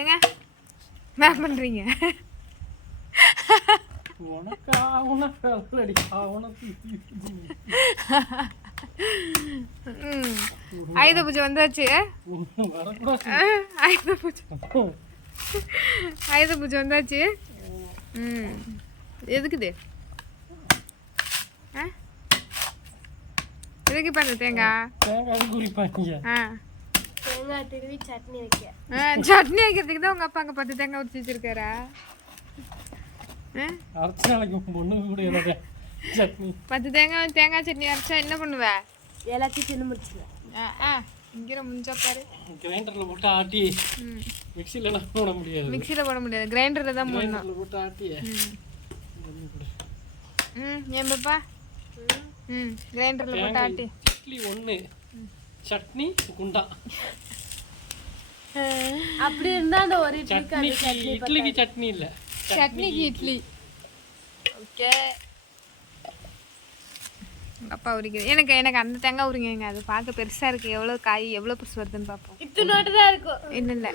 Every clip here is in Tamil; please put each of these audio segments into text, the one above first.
ஏங்க என்ன பண்ணுறீங்க? ஆயுத பூஜை வந்தாச்சு. ஆயுத பூஜை வந்தாச்சு. எதுக்குது? எதுக்கு பண்ண தேங்காய் சட்னி வைக்கிறதுக்கு தான் உங்க அப்பா அங்க 10 தேங்காய் உரிச்சு வச்சிருக்காரா? 10 தேங்காய் சட்னி அரைச்சா என்ன பண்ணுவ? எல்லாத்தையும் தின்னு முடிச்சிடுவேன். இங்கிற முடிஞ்சா பாரு. கிரைண்டர்ல போட்டு ஆட்டி மிக்ஸில போட முடியாது. மிக்ஸில போட முடியாது, கிரைண்டர்ல தான் போடணும். போட்டு ஆட்டி ஏன் பாப்பா? கிரைண்டர்ல போட்டு ஆட்டி. இட்லி ஒண்ணு, சட்னி குண்டா. அப்படி இருந்தா அந்த ஒரு இட்லிக்கு சட்னி இல்ல, சட்னிக்கு இட்லி. ஓகே, அப்பா உரிக்குது. எனக்கு அந்த தேங்காய் உரிங்க. அது பார்க்க பெருசா இருக்கு. எவ்வளவு காய் எவ்வளவு பெருசு வருதுன்னு பாப்போம். இத்தனோட தான் இருக்கும். இல்ல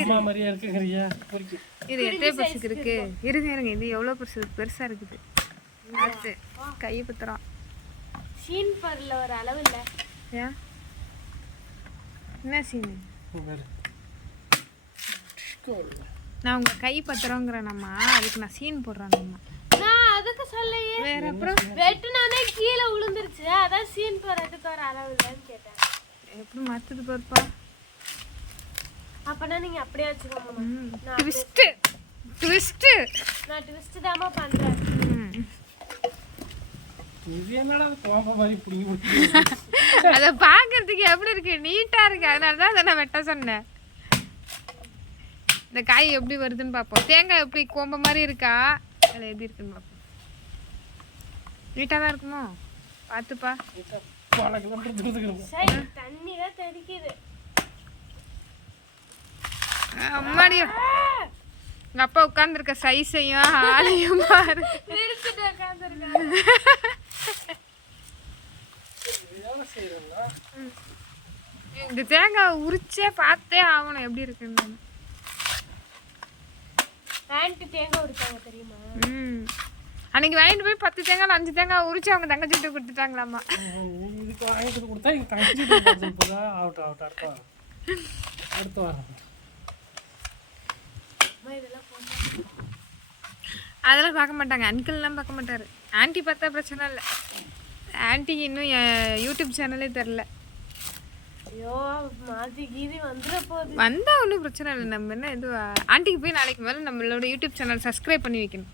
அம்மா மாதிரியா இருக்குங்கறியா? இது எத்தனை பெருசுக்கு இருக்கு? இருங்க இது எவ்வளவு பெருசா இருக்குது. அடுத்து கை பத்திரம் சீன் பரல ஒரு அளவு இல்ல. ஏன் என்ன சீன்? நான் உங்க கை பத்திரங்கிறேனம்மா, அதுக்கு நான் சீன் போடுறேன்மா. நான் அதுக்கு சொல்லலையே. வேற அப்புறம் வெட்டுனானே கீழே விழுந்துருச்சு, அதான் சீன் போறதுக்கு ஒரு அளவு இல்லன்னு கேட்டேன். எப்படி மத்தது பாருப்பா. அப்பனா நீங்க அப்படியே வச்சுக்கோங்க. ட்விஸ்ட் நான் ட்விஸ்ட் தாமா பண்றேன். இது என்னடா கோம்பா மாதிரி புடிங்கி அத பாக்கிறதுக்கு எப்படி இருக்கு? நீட்டா இருக்கு. அதனால தான் அத நான் வெட்ட சொன்னேன். இந்த காய் எப்படி வருதுன்னு பாப்போம். தேங்காய் எப்படி கோம்ப மாதிரி இருக்கா, அது எப்படி இருக்குன்னு பாப்போம். நீட்டா தான் இருக்குமோ பாத்துப்பா. சரி, தண்ணி தான் தெறிக்குது. அம்மாடியோ, உங்க அப்பா உட்கார்ந்துருக்க சைஸையும் ஆளையும் பாரு. நிறுத்திட்டு உட்கார்ந்துருக்காங்க. இந்த தேங்காய் உரிச்சே பார்த்தே ஆகணும் எப்படி இருக்குன்னு. ஆன்ட்டி தேங்காய் உரிச்சாங்க தெரியுமா? அன்னைக்கு வாங்கிட்டு போய் 10 தேங்காய் 5 தேங்காய் உரிச்சு அவங்க தங்கச்சிட்டு கொடுத்துட்டாங்களாமா. இதுக்கு வாங்கிட்டு கொடுத்தா எங்க தங்கச்சி போதா ஆகட்டும் அடுத்த வாரம். அதெல்லாம் பார்க்க மாட்டாங்க, அங்கிள்லாம் பார்க்க மாட்டாரு. ஆன்ட்டி பார்த்தா பிரச்சனை இல்லை. ஆன்ட்டிக்கு இன்னும் யூடியூப் சேனலே தெரில. ஐயோ, மாத்தி கீதி வந்துட போகுது. வந்தா ஒன்றும் பிரச்சனை இல்லை. நம்ம என்ன இது ஆன்ட்டிக்கு போய் நாளைக்கு மேலே நம்மளோட யூடியூப் சேனல் சப்ஸ்கிரைப் பண்ணி வைக்கணும்.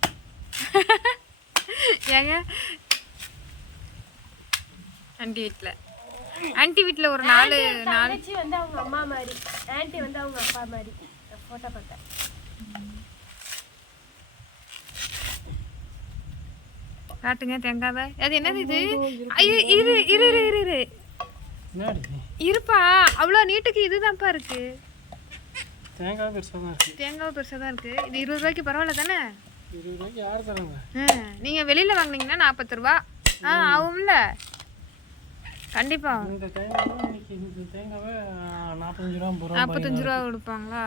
ஏங்க ஆன்ட்டி வீட்டில் ஒரு 4 தங்கச்சி வந்து அவங்க அம்மா மாதிரி, ஆன்ட்டி வந்து அவங்க அப்பா மாதிரி. போட்டோ பார்த்தேன். காட்டுங்க தேங்காவை. அது என்னது இது? ஐயோ இரு இருப்பா. அவ்வளோ நீட்டுக்கு இதுதான்ப்பா இருக்கு. தேங்காய் பெருசாக தான் இருக்கு. இது 20 ரூபாய்க்கு பரவாயில்ல தானே? 20 ரூபாய்க்கு யார் தராங்க? நீங்கள் வெளியில் வாங்கினீங்கன்னா 40 ரூபா ஆகும்ல. கண்டிப்பா இந்த தேங்காவை 45 ரூபா கொடுப்பாங்களா?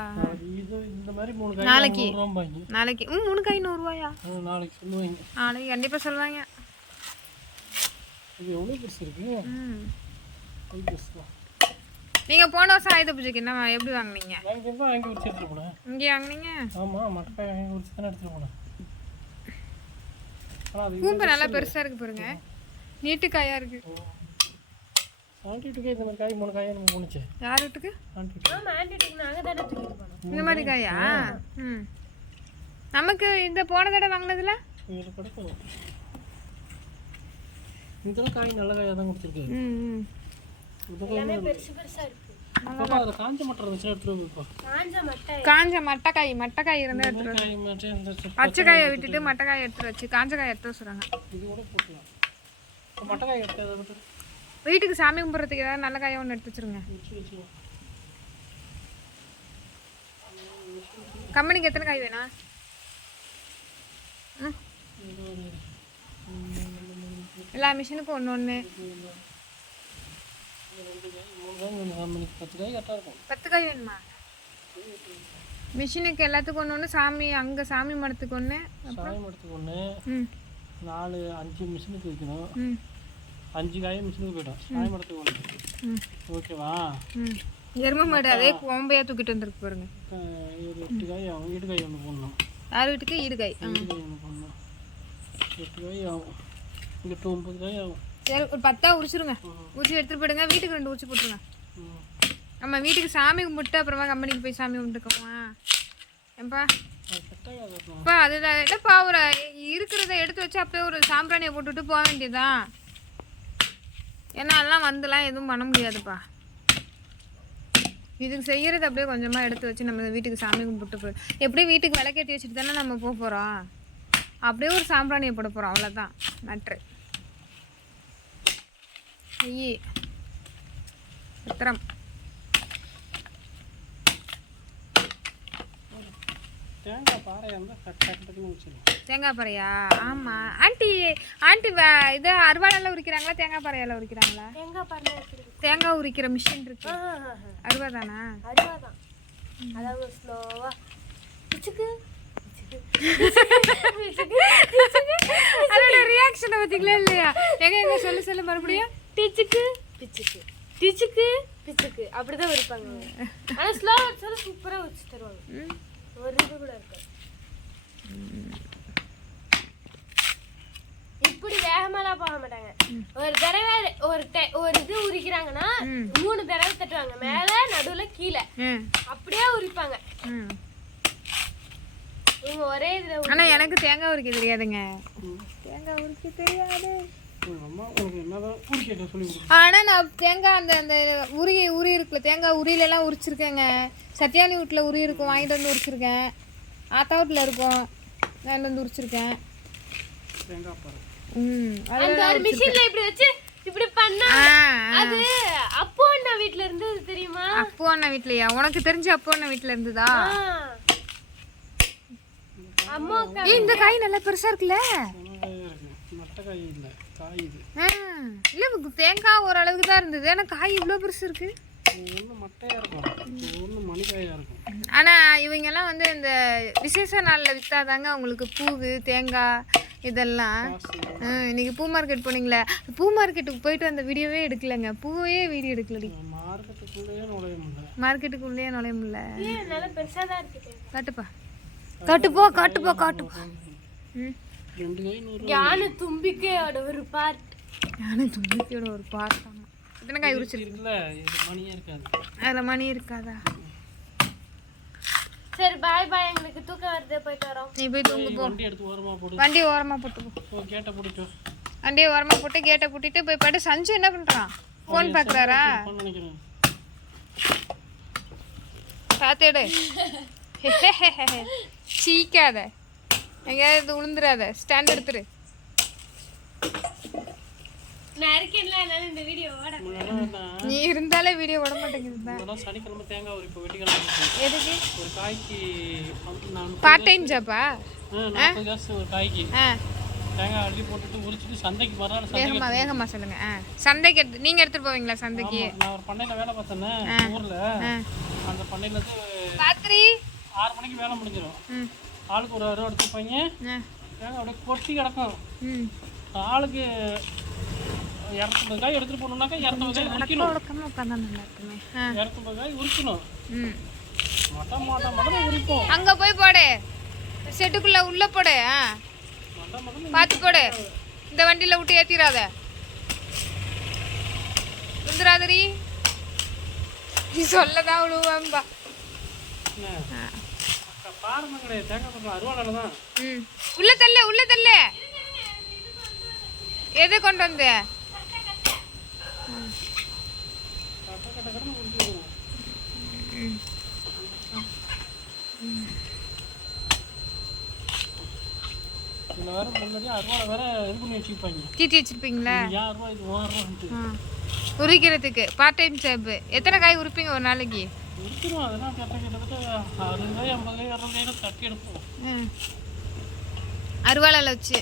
இது இந்த மாதிரி 3 காய் நாளைக்கு 3 காய் 100 ரூபாயா? நாளைக்கு சொல்லுவாங்க. நாளைக்கு கண்டிப்பாக சொல்லுவாங்க. இது எவ்வளோ பெருசு இருக்கு. நீங்கள் போன வருஷம் ஆயுத பூஜைக்கு என்ன எப்படி வாங்கினீங்க? வாங்கி உரிச்சு எடுத்துட்டு போனேன். இங்கே வாங்கினீங்க? ஆமாம், மட்டைக்காய் வாங்கி உரிச்சு தானே எடுத்துட்டு போனேன். பூம்பு நல்லா பெருசாக இருக்கு பாருங்க, நீட்டு காயாக இருக்கு. ஆண்டி வீட்டுக்கு இந்த மாதிரி காய் 3 காயை நம்ம போணுச்சு. யார் வீட்டுக்கு? ஆண்டி வீட்டுக்கு. ஆண்டி வீட்டுக்கு நாங்கள் தானே தூக்கிட்டு போனோம். இந்த மாதிரி காயா? நமக்கு இந்த போன தடவை வாங்கினதுல இதில் கிடைக்கும். இதெல்லாம் காய் நல்ல காயாக தான் கொடுத்துருக்கு. பெருசு பெருசா இருக்கு. அது காஞ்ச மட்டை இருந்துச்சு, எடுத்துட்டு போய்ப்பா. காஞ்ச மட்டைக்காய் இருந்தால் எடுத்துட்டு பச்சை காயை விட்டுட்டு மட்டைக்காய் எடுத்துட்டு வச்சு காஞ்ச காய் எடுத்து வச்சுறாங்க. இது கூட போட்டலாம். மட்டைக்காய் எடுத்து வீட்டுக்கு சாமி கும்பிட்றதுக்கு ஏதாவது நல்ல காயை ஒன்று எடுத்து வச்சுருங்க. கம்பெனிக்கு எத்தனை காய் வேணா? எல்லா மிஷினுக்கும் ஒன்று 10 காய் வேணுமா? மிஷினுக்கு எல்லாத்துக்கும் ஒன்று ஒன்று சாமி அங்கே சாமி மரத்துக்கு ஒன்று சாமி மரத்துக்கு ஒன்று ம் 4-5 மிஷினுக்கு வைக்கணும். ம் 5 காய் மிஷினுக்கு போய்டும். சாமி மரத்துக்கு ஒன்று. ம் ஓகேவா? ம் எருமை மாடு அதே கோம்பையாக தூக்கிட்டு வந்துருக்கு பாருங்க. ஒரு 8 காய் ஆகும். ஈடுகாய் ஒன்று போடணும். யார் வீட்டுக்கு ஈடுகாய்? ஈடுகாய் ஒன்று போடணும். 8 காய் ஆகும். இங்கே 9 காய் ஆகும். சரி ஒரு 10 உரிச்சிருங்க. உரிச்சு எடுத்துகிட்டு போயிடுங்க. வீட்டுக்கு 2 உரிச்சு போட்டுருங்க. ம். நம்ம வீட்டுக்கு சாமி கும்பிட்டு அப்புறமா கம்பெனிக்கு போய் சாமி கும்பிட்டுக்கோமா ஏன்பா? அது செட் ஆகாது. அப்பா அதுதான் இல்லைப்பா, ஒரு இருக்கிறத எடுத்து வச்சு அப்படியே ஒரு சாம்பிராணியை போட்டுட்டு போக வேண்டியதுதான். ஏன்னா அதெல்லாம் வந்துலாம் எதுவும் பண்ண முடியாதுப்பா. இதுக்கு செய்கிறது அப்படியே கொஞ்சமாக எடுத்து வச்சு நம்ம வீட்டுக்கு சாமி கும்பிட்டு போய் எப்படியும் வீட்டுக்கு விளக்கேற்றி வச்சுட்டு தானே நம்ம போக போகிறோம். அப்படியே ஒரு சாம்பிராணியை போட போகிறோம், அவ்வளோதான் மேட்ரு. ஐயே பத்திரம். தேங்காய் பாறையாக இருந்தால் கரெக்டாக முடிச்சிடும். தேங்காய் பாறையா? ஆமாம் ஆண்டி. ஆண்டி இது அருவாளால் உரிக்கிறாங்களா தேங்காய் பாறையால் உரிக்கிறாங்களா? தேங்காய் பாருங்க இருக்குது. தேங்காய் உரிக்கிற மிஷின் இருக்கு. அருவா தானா? அருவா தான். அதாவது ஸ்லோவா பிச்சுக்கு அதோட ரியாக்ஷனை பார்த்தீங்களா இல்லையா? எங்க சொல்லு சொல்லு மறுபடியும். டிச்சுக்கு பிச்சுக்கு டிச்சுக்கு பிச்சுக்கு அப்படிதான் இருப்பாங்க. ஆனால் ஸ்லோவா வச்சாலும் சூப்பராக வச்சு தருவாங்க. ஒரு இது கூட இருக்காது. இப்படி வேகமாலாம் போக மாட்டாங்க. ஒரு தடவை ஒரு இது உரிக்கிறாங்கன்னா 3 தடவை தட்டுவாங்க. மேல நடுவுல கீழே அப்படியே உரிப்பாங்க. இவங்க ஒரே இதுல. ஆனா எனக்கு தேங்காய் உரிக்க தெரியாதுங்க. தேங்காய் உரிக்க தெரியாது. ஆனா நான் தேங்காய் அந்த அந்த உரி இருக்குல்ல, தேங்காய் உரியிலலாம் உரிச்சிருக்கேங்க. சத்யானி வீட்டில் உரி இருக்கும், வாங்கிட்டு வந்து உரிச்சிருக்கேன். ஆத்தா வீட்டில் இருக்கும், வாங்கிட்டு வந்து உரிச்சிருக்கேன். அந்த ஒரு மிஷின்ல இப்படி வச்சு இப்படி பண்ணா அது அப்போ அண்ணா வீட்ல இருந்தது தெரியுமா? அப்போ அண்ணா வீட்லயா? உனக்கு தெரிஞ்ச அப்போ அண்ணா வீட்ல இருந்ததா? அம்மா இந்த காய் நல்லா பெருசா இருக்குல்ல. இல்ல தேங்காய் ஓரளவுக்கு தான் இருந்தது, ஆனா காய் இவ்வளவு பெருசு இருக்கு. ஆனா இவங்க எல்லாம் வந்து இந்த விசேஷ நாள்ல வித்தாதாங்க அவங்களுக்கு பூவு தேங்காய் இதெல்லாம். இன்னைக்கு பூ மார்க்கெட் போனீங்களே, பூ மார்க்கெட்டுக்கு போயிட்டு அந்த வீடியோவே எடுக்கலங்க. பூவே வீடியோ எடுக்கலடி. மார்க்கெட்டுக்குள்ளேயே நுழைய முடியல. காட்டுப்பா காட்டுப்போ காட்டுப்போ காட்டுப்போ. யானை தும்பிக்கையோட ஒரு பார்ட். யானை தும்பிக்கையோட ஒரு பார்ட். ஆமா இத்தனை காய் உரிச்சிருக்குல்ல, அதில் மணி இருக்காதா? சரி பாய் பாய், எங்களுக்கு தூக்கம் வருது, போயிட்டு வரோம். நீ போய் தூங்கு போ. வண்டி ஓரமா போட்டு போ. வண்டியை ஓரமா போட்டு கேட்டை பூட்டிட்டு போய் பாட்டு. சஞ்சு என்ன பண்றான்? ஃபோன் பார்க்குறாரா? பார்த்துடு. சீக்காத, எங்கேயாவது விழுந்துடாத. ஸ்டாண்ட் எடுத்துரு. நீ இருந்தாலே வீடியோ ஓட மாட்டேங்குது. சனிக்கிழமை தேங்காய் உரிப்பு வெட்டிக்கலாம். எதுக்கு? ஒரு காய்க்கு பார்ட் டைம் ஜாப்பா? 40 காசு ஒரு காய்க்கு. தேங்காய் அள்ளி போட்டுட்டு உரிச்சிட்டு சந்தைக்கு மறுநாள் வேகமா சொல்லுங்க. சந்தைக்கு நீங்க எடுத்துட்டு போவீங்களா சந்தைக்கு? நான் ஒரு பண்ணையில வேலை பார்த்தேன்னு ஊர்ல. அந்த பண்ணையில இருந்து ராத்திரி 6 மணிக்கு வேலை முடிஞ்சிடும். ஆளுக்கு ஒரு அருவா எடுத்துப்பாங்க. தேங்காய் அப்படியே கொட்டி கிடக்கும். ஆளுக்கு 250 காய் எடுத்துட்டு போகணும்னாக்கா 250 காய் உரிக்கணும். 250 காய் உரிக்கணும். மொட்டை உரிப்போம். அங்க போய் போடு, செட்டுக்குள்ள உள்ள போடு. பார்த்து போடு. இந்த வண்டியில விட்டு ஏத்திராத, வந்துடாதரி. நீ சொல்லதான் விழுவாம்பா. உள்ள தள்ளு உள்ள தள்ளு. எது கொண்டு வந்து? தீட்டி வச்சிருப்பீங்களா உரிக்கிறதுக்கு? Part time job. எத்தனை காய் உரிப்பீங்க ஒரு நாளைக்கு? அருவாளால வச்சு.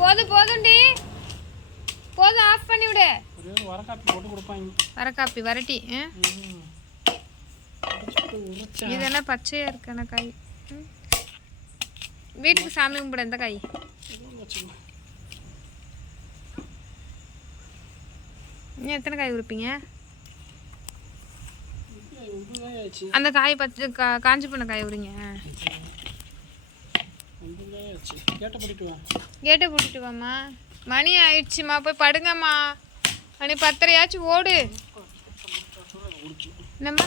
போதும் போதும்டி, போதும். ஆஃப் பண்ணி விடு. ஒரே ஒரு வரக்காப்பி போட்டு கொடுப்பாங்க. வரக்காப்பி வரட்டி. உரிச்சா இது என்ன பச்சையா இருக்கான காய்? வீட்டுக்கு சாமி கும்பிட எந்த காய்? நீ எத்தனை காய் உரிப்பீங்க? அந்த காய் பச்சை காஞ்சி போன காய் உரிங்க. கேட்டை போட்டுட்டு வாம்மா. மணி ஆயிடுச்சுமா, போய் படுங்கம்மா. மணி 10:30 ஓடு. என்னம்மா?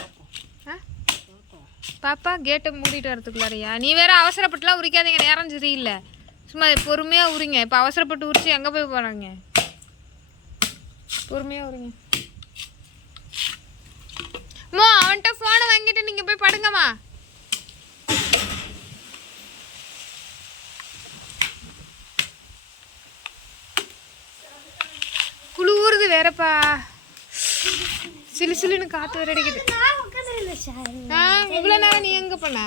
பாப்பா கேட்டை மூடிட்டு வரதுக்குள்ளாரையா? நீ வேற அவசரப்பட்டுலாம் உரிக்காதீங்க, நேரம் சரியில்லை. சும்மா பொறுமையாக உரிங்க. இப்போ அவசரப்பட்டு உரிச்சு எங்கே போய் போகிறாங்க? பொறுமையாக உரிங்க. அம்மா அவன்கிட்ட ஃபோனை வாங்கிட்டு நீங்கள் போய் படுங்கம்மா. குளிருது வேறப்பா, சிலு சிலுன்னு காற்று வேற அடிக்குது. இவ்வளோ நேரம் நீ எங்கே பண்ண?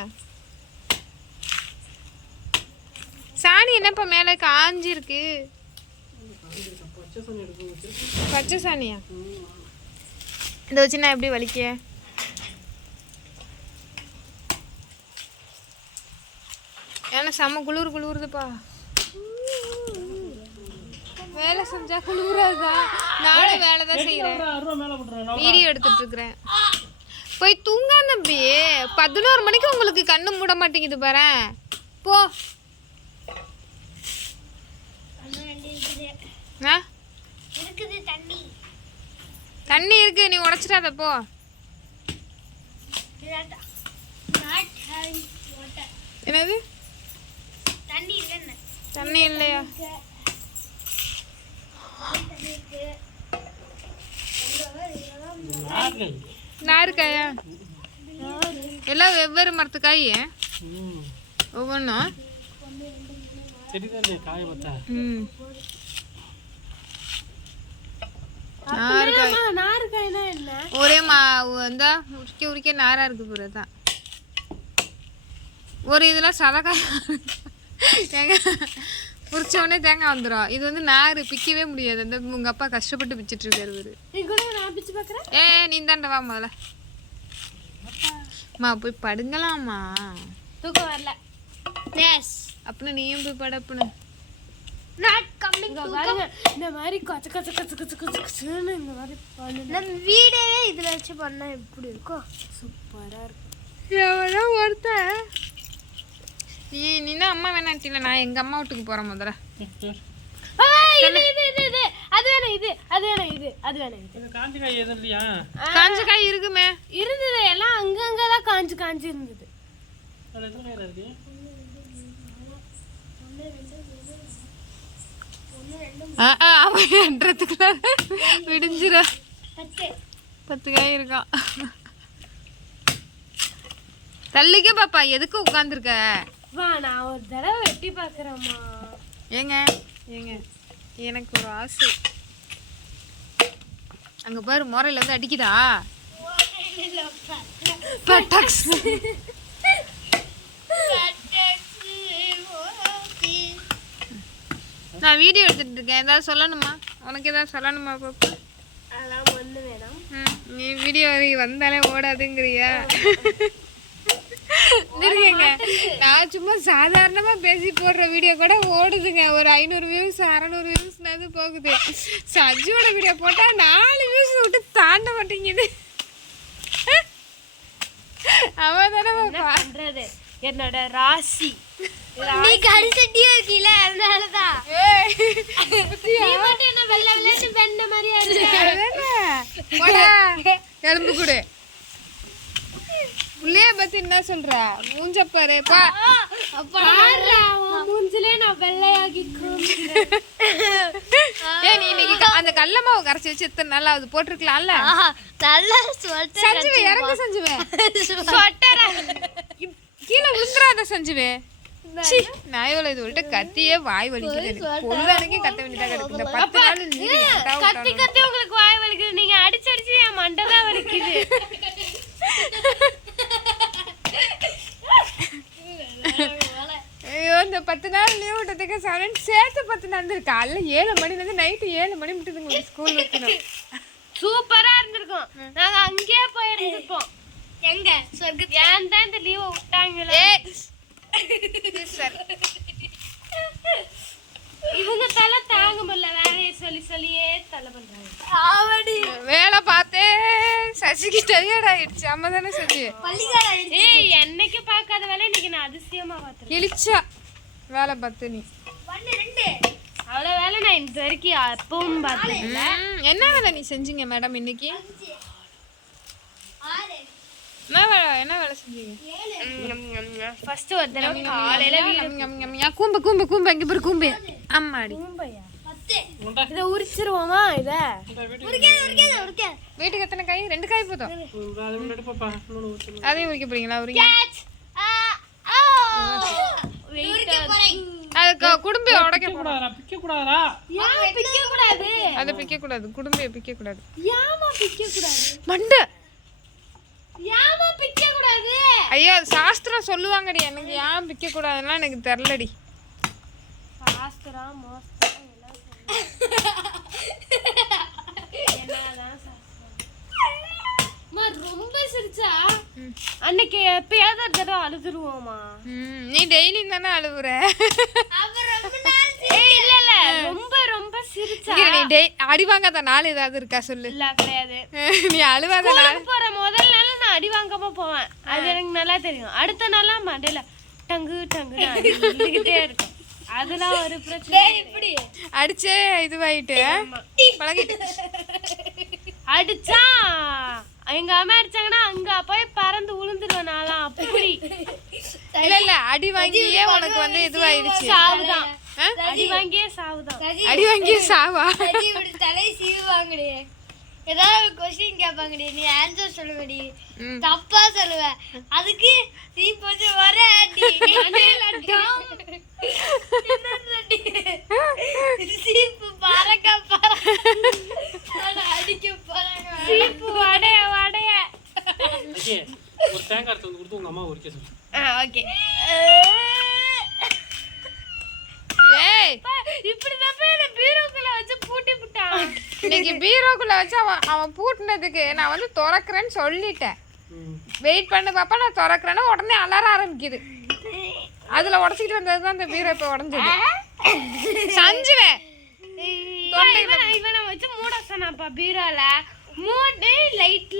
சாணி என்னப்பா மேலே காஞ்சி இருக்கு? பச்சை சாணியா? இதை வச்சு நான் எப்படி வலிக்க? ஏன்னா செம்ம குளிருதுப்பா. வேலை செஞ்சா குளிராதான். நானும் வேலை தான் செய்கிறேன், வீடியோ எடுத்துட்டு இருக்கிறேன். போய் தூங்க தம்பி. 11 மணிக்கு உங்களுக்கு கண்ணு மூட மாட்டேங்குது பாரு. போ. தண்ணி இருக்கு, நீ உடைச்சிடாத போ. என்னது தண்ணி இல்லையா? நாருக்காயா? எல்லாம் வெவ்வேறு மரத்து காய் ஒவ்வொன்றும். ஒரே இந்த உரிக்க நாரா இருக்கு புறதான். ஒரு இதெல்லாம் சதக்காய் உரிச்ச உடனே தேங்காய் வந்துடும். இது வந்து நார் பிக்கவே முடியாது. அந்த உங்க அப்பா கஷ்டப்பட்டு பிச்சுட்டு இருக்காரு. நீ தாண்டா வா முதல்ல. மா போய் படுங்கலாமா? தூக்கம் வரல. அப்பனா நீயும் போய் படப்புன. இந்த மாதிரி கொச்ச கொச்ச கொச்ச கொச்ச கொச்ச கொச்சன்னு இந்த மாதிரி நம்ம வீடவே இதில் வச்சு பண்ணால் எப்படி இருக்கும்? சூப்பராக இருக்கும். எவ்வளோ ஒருத்தன் நீனா அம்மா வேணாட்டில, நான் எங்கள் அம்மா வீட்டுக்கு போகிறேன் முதல்ல. காஞ்ச காய் இருக்குமே. இருந்தது எல்லாம் அங்கங்கதான் காஞ்சு இருந்தது. அவன்றதுக்குள்ள விடிஞ்சிர 10 காய் இருக்கான். தள்ளிக்க பாப்பா, எதுக்கு உட்காந்துருக்க? வா நான் ஒரு தடவை வெட்டி பார்க்குறேம்மா. ஏங்க எனக்கு ஒரு ஆசை. அங்க பாரு, முறையில வந்து அடிக்குதா? நான் வீடியோ எடுத்துட்டு இருக்கேன். ஏதாவது சொல்லணுமா? உனக்கு ஏதாவது சொல்லணுமா பாப்பா? அதெல்லாம் ஒண்ணு வேணும். நீ வீடியோ வந்தாலே ஓடாதுங்கிறியா? இருக்கேங்க, நான் சும்மா சாதாரணமா பேசி போடுற வீடியோ கூட ஓடுதுங்க. ஒரு 500 வியூஸ் 600 வியூஸ்னாது போகுது. சஜ்ஜோட வீடியோ போட்டா 4 வியூஸ் விட்டு தாண்ட மாட்டேங்குது. அவன் தானே பண்றது என்னோட ராசி. நீ கடிசட்டியா இருக்கீல, அதனாலதான். நீ மட்டும் என்ன வெள்ளை வெள்ளைட்டு பெண்ண மாதிரியா இருக்கு. எலும்பு கூடு புள்ளைய பத்தி என்ன சொல்ற? மூஞ்ச பாரு. மூஞ்சிலே நான் வெள்ளையாகி ஏன் நீ இன்னைக்கு அந்த கடல மாவு கரைச்சி வச்சு இத்தனை நாள் அது போட்டிருக்கலாம்ல? நல்லா செஞ்சுவே. இறங்க செஞ்சுவே. கீழே விழுந்துடாத செஞ்சுவே. நாயோல இது விட்டு கத்தியே வாய் வலிக்குது. பொழுதானுக்கே கத்த வேண்டியதா கிடக்கு. இந்த 10 நாள் கத்தி கத்தி உங்களுக்கு வாய் வலிக்குது. நீங்க அடிச்சு அடிச்சு என் மண்டதான் வலிக்குது. ஐயோ இந்த 10 நாள் லீவ் விட்டதுக்கு 7 சேர்த்து 10 நடந்திருக்கு. காலைல 7 மணிலேருந்து நைட்டு 7 மணி மட்டும் உங்களுக்கு ஸ்கூல் வைக்கணும். சூப்பரா இருந்திருக்கும். நாங்க அங்கேயே போய் இருந்திருப்போம். எங்க சொர்க்கத்துல ஏன் தான் இந்த லீவை விட்டாங்களே? இவங்க தலை தாங்க முடியல, வேலையை சொல்லி சொல்லியே தலை பண்றாங்க. வேலை பார்த்தே சசிக்கு டயர்ட் ஆயிடுச்சு. அம்மா தானே சசி? ஏய், என்னைக்கு பார்க்காத வேலை இன்னைக்கு நான் அதிசயமா பார்த்தேன். கிழிச்சா வேலை பார்த்து நீ. அவ்வளோ வேலை நான் இந்த வரைக்கும் எப்பவும் பார்த்தேன். என்ன வேலை நீ செஞ்சீங்க மேடம் இன்னைக்கு? என்ன வேலை செஞ்சீங்க? ஃபர்ஸ்ட் ஒரு தடவை காலையில கூம்பு கூம்பு கூம்பு எங்க பேர் கூம்பு அம்மாடி இதை உரிச்சிருவோமா? இதை வீட்டுக்கு எத்தனை காய்? 2 காய் போதும். அது முன்னாடி பாப்பா இன்னொன்று ஊற்றணும். அதையும் உரிக்க போறீங்களா? உரிங்க. அது குடும்பி உடைக்க கூடாதா? பிக்க கூடாதா? பிக்க கூடாது. அதை பிக்க கூடாது. குடும்பியை பிக்க கூடாது. ஏமா பிக்க கூடாது? மண்டை. ஏமா பிக்க கூடாது? ஐயோ அது சாஸ்திரம் சொல்லுவாங்கடி. எனக்கு ஏன் பிக்க கூடாதுன்னா எனக்கு தெரியலடி. சாஸ்திரம் மோஸ்திரம் ரொம்ப சிரிச்சா அன்னைக்கு எப்பயாவது ஒரு தடவை அழுதுருவோமா? நீ டெய்லி தானே அழுவுற. இல்ல இல்ல, ரொம்ப ரொம்ப சிரிச்சா. நீ அடி வாங்காத நாள் ஏதாவது இருக்கா சொல்லு. இல்ல கிடையாது. நீ அழுவாத நாள். போற முதல் நாள் நான் அடி வாங்காம போவேன், அது எனக்கு நல்லா தெரியும். அடுத்த நாளா மண்டையில டங்கு டங்கு அடிக்கிட்டே இருக்கும். அதெல்லாம் ஒரு பிரச்சனை. இப்படி அடிச்சே இதுவாயிட்டு பழகிட்டு அடிச்சா எங்க அம்மா அடிச்சாங்கன்னா அங்க போய் பறந்து விழுந்துருவேன் நான்லாம். அப்படி இல்ல இல்ல அடி வாங்கியே உனக்கு வந்து இதுவாயிடுச்சு. சாவுதான். அடி வாங்கியே சாவுதான். அடி வாங்கியே சாவா? தலை சீவாங்கடி. ஏதாவது கொஸ்டின் கேட்பாங்கடி, நீ ஆன்சர் சொல்லுவடி, தப்பா சொல்லுவ, அதுக்கு நீ போட்டு வர அடி சீப்பு பறக்க அடிக்க போறாங்க. சீப்பு வடைய வடைய. ஒரு தேங்காய் எடுத்து வந்து கொடுத்து உங்க அம்மா உரிக்க சொல்லு. ஓகே. ஏய் இப்படிதான் என்ன பீரோக்குள்ள வச்சு பூட்டி விட்டான். இன்னைக்கு பீரோக்குள்ள வச்சு அவன் பூட்டினதுக்கு நான் வந்து திறக்கிறேன்னு சொல்லிட்டேன். வெயிட் பண்ண பாப்பா நான் திறக்கிறேன்னா உடனே அலற ஆரம்பிக்குது. அதுல உடச்சிக்கிட்டு வந்தது தான் இந்த பீரோ இப்போ உடஞ்சது. சஞ்சுவேன் இவனை வச்சு மூட சொன்னாப்பா பீரோல மூடி லைட்